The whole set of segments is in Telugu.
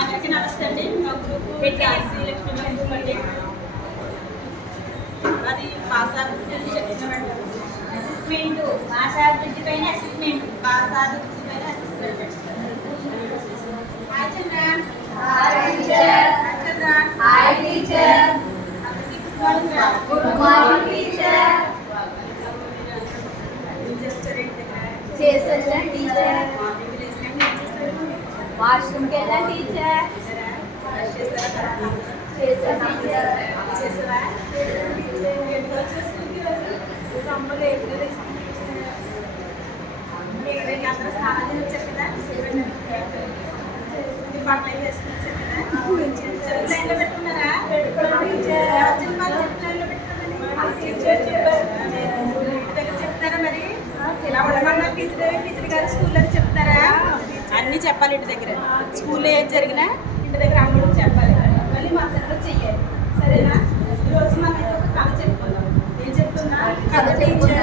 అందరికీ నమస్తే అండి. మా గ్రూప్ ఎస్సీ లక్ష్మీ అది భాషాభివృద్ధి అని చెప్తున్నామండి. అసెస్మెంట్ భాషాభివృద్ధి పైన అసెస్మెంట్ భాషాభివృద్ధి పైన assessment. Hi children. Hi teacher. Hi children. Hi teacher. Good morning teacher. చేసొచ్చా టీచర్? వాష్రూమ్కి వెళ్ళా టీచర్. అందరూ స్నానం చేశారు కదా, బట్టలు వేసుకొచ్చారు కదా, చెట్టు లైన్లో పెట్టుకున్నారా? చెప్తారా మరి ఇలా ఉండమన్నారు టీచర్ గారు స్కూల్లో చెప్తారా? అన్నీ చెప్పాలి ఇంటి దగ్గర. స్కూల్లో ఏం జరిగినా ఇంటి దగ్గర అందరూ చెప్పాలి, మళ్ళీ మా సెట్లో చెయ్యాలి. సరేనా? ఈరోజు మనం ఒక కథ చెప్పుకుందాం. ఏం చెప్తున్నా? కథ టీచర్.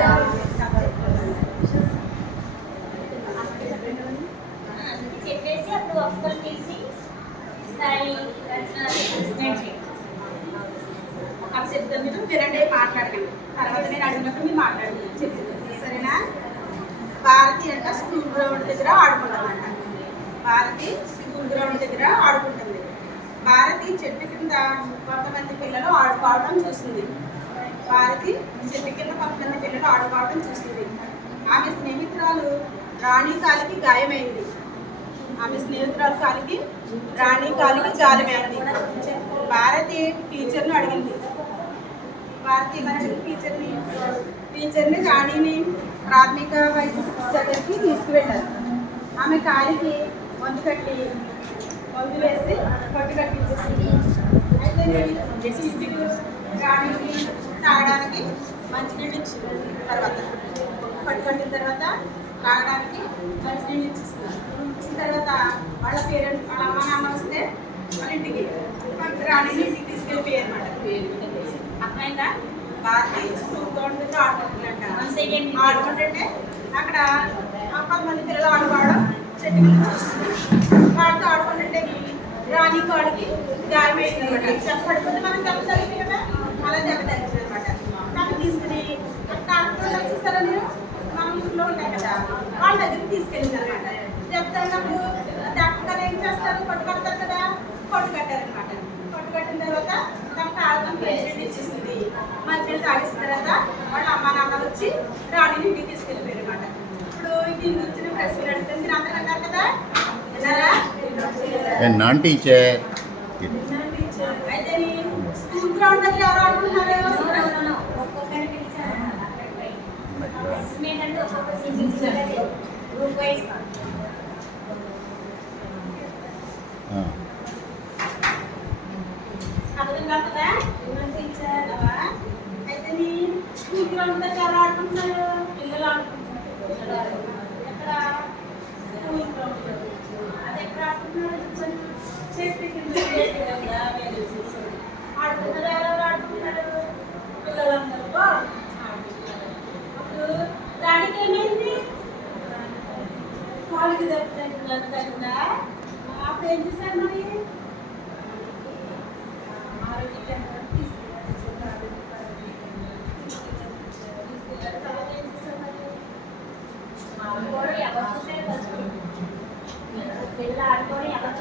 చెప్పేసి అప్పుడు ఒక్కరు తీసి ఒక చెప్తాను, మీరు వినండి, మాట్లాడకండి. తర్వాత నేను అడిగినప్పుడు మీరు మాట్లాడండి. చెప్తుంది సరేనా? భారతి అంట స్కూల్ గ్రౌండ్ దగ్గర ఆడుకుంటామంట. భారతి స్కూల్ గ్రౌండ్ దగ్గర ఆడుకుంటుంది. భారతి చెట్టు కింద కొంతమంది పిల్లలు ఆడుకోవడం చూస్తుంది. భారతి చెట్టు కింద కొంతమంది పిల్లలు ఆడుకోవడం చూస్తుంది. ఆమె స్నేహితురాలు రాణి కాలికి గాయమైంది. ఆమె స్నేహితురాలు కాలికి రాణి కాలికి గాయమైంది. భారతి టీచర్ను అడిగింది. భారతి టీచర్ని రాణిని ప్రాథమిక వైద్య చికిత్సకి తీసుకువెళ్ళారు. ఆమె కాలికి మందు వేసి పట్టు కట్టించేసింది. అయితే రాణికి తాగడానికి మంచినీళ్ళు ఇచ్చింది. తర్వాత పట్టు కట్టిన తర్వాత తాగడానికి మంచినీళ్ళు ఇచ్చిస్తున్నారు. ఇచ్చిన తర్వాత వాళ్ళ పేరెంట్స్ వాళ్ళ అమ్మ నాన్న వస్తే వాళ్ళ ఇంటికి రాణిని ఇంటికి తీసుకెళ్ళిపోయారు అన్నమాట. అర్థమైందా? భారతి స్కూల్ గ్రౌండ్ దగ్గర ఆడుకుంటుంటే అక్కడ కొంతమంది పిల్లలు ఆడుకోవడం చెట్టు కింద చూస్తుంది. వాళ్ళతో ఆడుకుంటుంటే రాణి కాడికి గాయమైంది అనమాట. చెప్పబడిపోతే మనం దెబ్బ తగ్గింది కదా, అలా దెబ్బ తగ్గింది అనమాట. దాన్ని తీసుకుని డాక్టర్ వచ్చేసారా, మీరు మా ఊళ్ళో ఉంటాయి కదా, వాళ్ళ దగ్గరికి తీసుకెళ్ళింది అనమాట. దెబ్బ తగినప్పుడు డాక్టర్ గారు ఏం చేస్తారు? కొట్టు కడతారు కదా, కొట్టు కట్టారనమాట. కొట్టు కట్టిన తర్వాత దానికి ఆడదానికి మంచినీళ్ళు ఇచ్చేసింది. మంచినీళ్ళు తాగేసిన తర్వాత వాళ్ళ అమ్మ నాన్న వచ్చి రాణిని ఇంటికి తీసుకెళ్ళిపోయారు అనమాట. ఇప్పుడు దీని గురించి ప్రశ్నలు అడుగుతుంది. మీరు అందరూ అన్నారు కదా, విన్నారా? Non teacher. అయితే స్కూల్ గ్రౌండ్ దగ్గర ఎవరు ఆడుకుంటున్నారు? అయితే స్కూల్ గ్రౌండ్ దగ్గర ఎవరు ఆడుకుంటున్నారు? పిల్లలు ఆడుకుంటున్నారు. ఎక్కడ? School ground. అది ఎక్కడ ఆడుకుంటున్నారు? చెట్టు కింద ఆడుకుంటారు. ఎవరెవరు ఆడుకుంటున్నారు? పిల్లలందరూ ఆడుకుంటున్నారు. అప్పుడు దానికి ఏమైంది? కాలుకి తగ్గిందా? అప్పుడు ఏం చేశారు మరి? ఆరోగ్య కేంద్రం తీసుకెళ్ళారు. తర్వాత ఏం చేశారు మరి? ఆడుకోవడం ఎవరు చూసారు? పిల్లలు ఆడుకోవడం ఎవరు